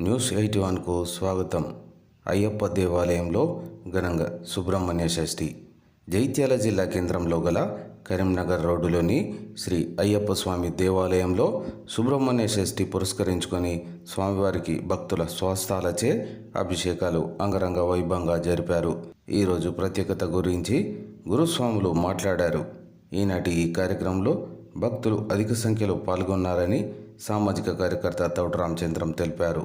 News eighty వన్కు స్వాగతం. అయ్యప్ప దేవాలయంలో ఘనంగా సుబ్రహ్మణ్య షష్ఠి. జైత్యాల జిల్లా కేంద్రంలో గల కరీంనగర్ రోడ్డులోని శ్రీ అయ్యప్ప స్వామి దేవాలయంలో సుబ్రహ్మణ్య షష్ఠి పురస్కరించుకొని స్వామివారికి భక్తుల స్వస్థాలచే అభిషేకాలు అంగరంగ వైభవంగా జరిపారు. ఈరోజు ప్రత్యేకత గురించి గురుస్వాములు మాట్లాడారు. ఈనాటి ఈ కార్యక్రమంలో భక్తులు అధిక సంఖ్యలో పాల్గొన్నారని సామాజిక కార్యకర్త తౌట రామచంద్రం తెలిపారు.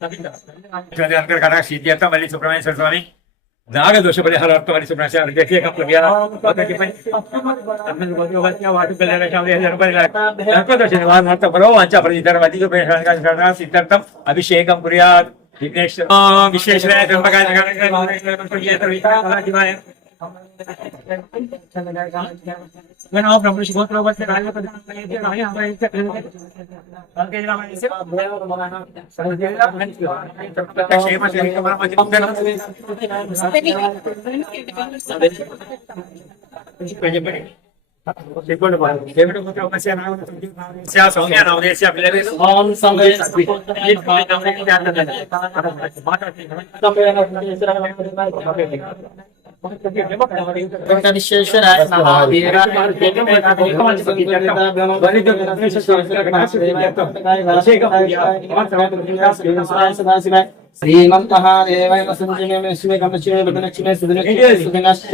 Sadika. Jadi angker kana siddhyata vali subramanya swami. నాగదోష పరిహారార్థం అని సుబ్రహ్మణ్య వ్యక్తిగత ప్రవ్యాల మొదటి मैं नाम प्रभु शिवोत प्रभु से राजा पद से राजा हमारे इससे बल्कि जिला में इसे संजयला मैं सबका क्षेम से हमारा मजबूत देना सेकंड बार डेविड पुत्र उपस्य नाम संजय सौम्य नाम देश अपने ओम संजय ये नाम के जाता है बात है समय नाम से राम में विश्वेश्वराय महावीराय श्रीमन्तहादेवै वसञ्जिमे विश्वे कमशिवे भगनक्षिमे सुदिनक्षिमे सुदिनश्च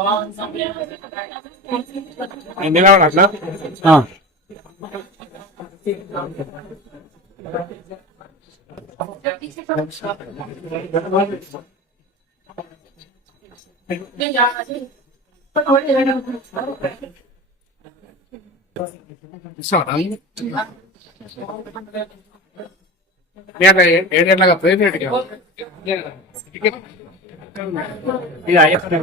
ఓం సంగే ఓం సంగే సరే ఓం సంగే ఏడేళ్ళగా ప్రేరేట్గా ఇది అయ్యప్ప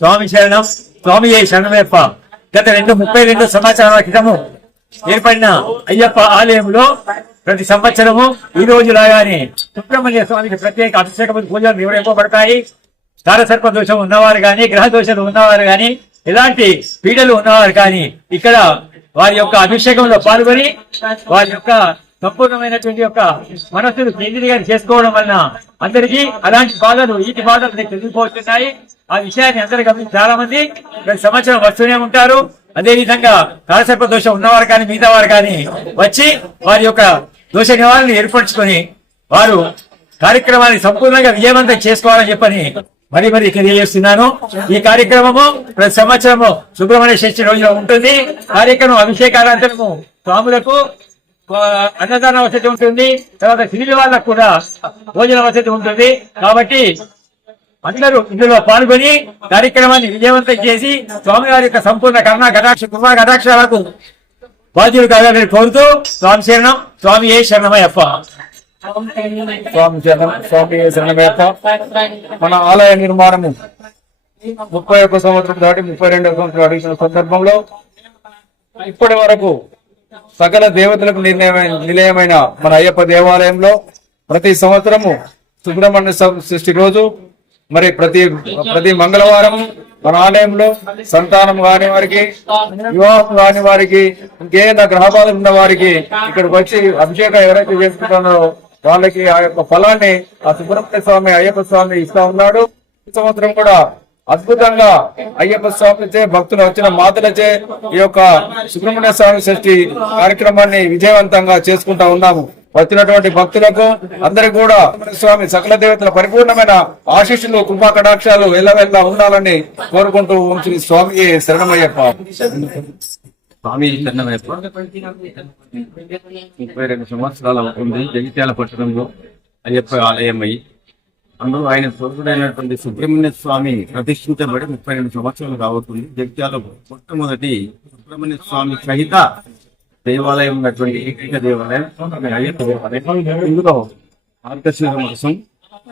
స్వామి శరణం స్వామి ఏ శరణమేప్ప. గత రెండు ముప్పై రెండు సంవత్సరాల క్రితము ఏర్పడిన అయ్యప్ప ఆలయంలో ప్రతి సంవత్సరము ఈ రోజు లాగానే సుబ్రహ్మణ్య స్వామికి ప్రత్యేక అభిషేక పూజలు వివరింపబడతాయి తారసర్ప దోషం ఉన్నవారు గాని గ్రహ దోషాలు ఉన్నవారు గాని ఎలాంటి పీడలు ఉన్నవారు కానీ ఇక్కడ వారి యొక్క అభిషేకంలో పాల్గొని వారి యొక్క సంపూర్ణమైనటువంటి యొక్క మనస్సును కేంద్రీకరణ చేసుకోవడం వలన అందరికీ అలాంటి బాధలు ఈటి బాధలు తెలిసిపోతున్నాయి. ఆ విషయాన్ని అందరూ గమనించి చాలా మంది ప్రతి సంవత్సరం వస్తూనే ఉంటారు. అదే విధంగా కాలసర్ప దోషం ఉన్నవారు కానీ మిగతా వారు కానీ వచ్చి వారి యొక్క దోష నివారణ ఏర్పరచుకొని వారు కార్యక్రమాన్ని సంపూర్ణంగా విజయవంతం చేసుకోవాలని చెప్పని మరి మరి తెలియజేస్తున్నాను. ఈ కార్యక్రమము ప్రతి సంవత్సరము సుబ్రహ్మణ్య షష్ఠి రోజున ఉంటుంది. కార్యక్రమం అభిషేకానంతరము స్వాములకు అన్నదాన వసతి ఉంటుంది. తర్వాత సివిల్ వాళ్ళకు కూడా భోజన వసతి ఉంటుంది. కాబట్టి అందరూ ఇందులో పాల్గొని కార్యక్రమాన్ని విజయవంతం చేసి స్వామివారి యొక్క సంపూర్ణ కరుణ కటాక్ష కృపా కటాక్షాలకు బాధ్యులు కావాలని కోరుతూ స్వామి శరణం స్వామి ఏ శరణమయ్యప్ప. స్వామి శరణం స్వామి శరణమయ్యప్ప. మన ఆలయ నిర్మాణము ముప్పై ఒక్క సంవత్సరం దాటి ముప్పై రెండవ సంవత్సరం అడిగిన సందర్భంలో ఇప్పటి వరకు సకల దేవతలకు నిర్ణయమైన నిలయమైన మన అయ్యప్ప దేవాలయంలో ప్రతి సంవత్సరము సుబ్రహ్మణ్య సం- సృష్టి రోజు మరి ప్రతి ప్రతి మంగళవారం మన ఆలయంలో సంతానం కాని వారికి వివాహం కాని వారికి ఇంకేదైనా గ్రహపాలు ఉన్న వారికి ఇక్కడికి వచ్చి అభిషేకం ఎవరైతే చేసుకుంటున్నారో వాళ్ళకి ఆ యొక్క ఫలాన్ని ఆ సుబ్రహ్మణ్య స్వామి అయ్యప్ప స్వామి ఇస్తా ఉన్నాడు. ఈ సంవత్సరం కూడా అద్భుతంగా అయ్యప్ప స్వామిచే భక్తులు వచ్చిన మాతలచే ఈ యొక్క సుబ్రహ్మణ్య స్వామి షష్ఠి కార్యక్రమాన్ని విజయవంతంగా చేసుకుంటా ఉన్నాము. వచ్చినటువంటి భక్తులకు అందరికి కూడా స్వామి సకల దేవతల పరిపూర్ణమైన ఆశీస్సులు కృపా కటాక్షాలు వెళ్ళవెళ్ళ ఉండాలని కోరుకుంటూ శ్రీ స్వామి శరణమయ్యప్ప. స్వామి ముప్పై రెండు సంవత్సరాలు అవుతుంది జగిత్యాల పట్టణంలో అయ్యప్ప ఆలయం అయి. అందులో ఆయన స్వరుడైనటువంటి సుబ్రహ్మణ్య స్వామి ప్రతిష్ఠించబడి ముప్పై రెండు సంవత్సరాలు కావుతుంది జగిత్యాల మొట్టమొదటి సుబ్రహ్మణ్య స్వామి సహిత దేవాలయం ఉన్నటువంటి ఏకైక దేవాలయం అయ్యప్ప దేవాలయం. ఇందులో ఆకర్షణ మాసం.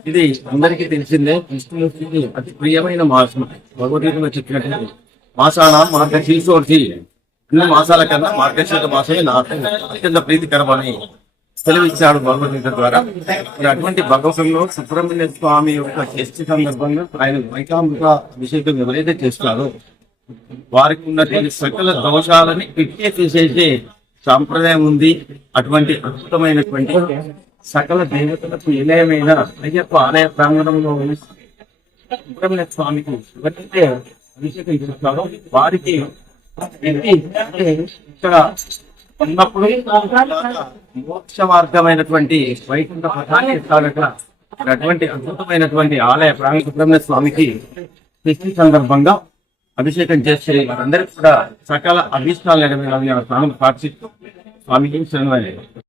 ఇది అందరికీ తెలిసిందే. విష్ణుమూర్తికి అతి ప్రియమైన మాసం. భగవద్గీతలో చెప్పినట్టు మాసాన మార్గశీర్షోర్చి అన్ని మాసాల కన్నా మార్గశీర్ష మాసమే నాకు అత్యంత ప్రీతికరమని సెలవిచ్చాడు భగవద్గీత ద్వారా. అటువంటి భగవంలో సుబ్రహ్మణ్య స్వామి యొక్క చర్చ సందర్భంగా ఆయన వైకాంబిక అభిషేకం ఎవరైతే చేస్తారో వారికి ఉన్నటువంటి సకల దోషాలని పిట్టే తీసేసే సాంప్రదాయం ఉంది. అటువంటి అద్భుతమైనటువంటి సకల దేవతలకు నిలయమైన అయ్యప్ప ఆలయ ప్రాంగణంలో ఉన్న సుబ్రహ్మణ్య స్వామికి ఎవరైతే అభిషేకం చేస్తారో వారికి ఇక్కడ ఉన్నప్పుడు మోక్ష మార్గమైనటువంటి వైకుంఠ పదాన్ని ఇస్తాడట అటువంటి అద్భుతమైనటువంటి ఆలయ ప్రాంగ సుబ్రహ్మణ్య స్వామికి షష్ఠి సందర్భంగా అభిషేకం చేసే వారందరికీ కూడా సకల అభిష్టాలు నెరవేరాలని స్నానం ప్రార్థిస్తూ స్వామి శరణమయ్యారు